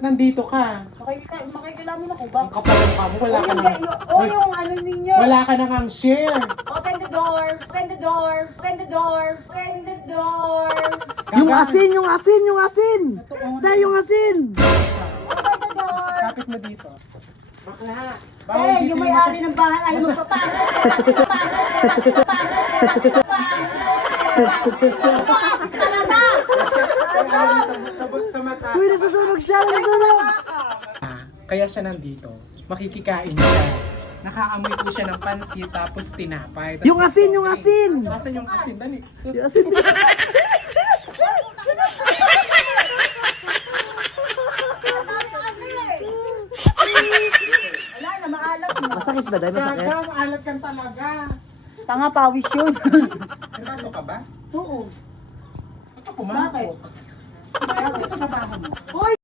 Nandito ka. Makikilamin ako Ang ba? kapal ng mukha mo, wala ka na. Yung ano ninyo. Wala ka na ngang share. Open the door. Open the door. Open the door. Open the door. Yung asin, yung asin, yung asin! Dahil yung asin! Open the door. Kapit mo dito. Bakla. Yung may-ari ng bahay ay magpapaano. Sa mata. Uy, nasusunog siya, nasusunog! Kaya siya nandito. Makikikain siya. Nakaamoy po siya ng pansit tapos tinapay. Tapos Yung asin, yung asin! Nasaan yung asin? Dali. Yung asin! Wala na, maalat na. Masakit ba dahil masakit? Gaga, maalat kan talaga. Tanga pawis yun. Nagpasok ka ba? Oo. Ba't ka pumasok? Bakit ka sa trabaho mo? Hoy!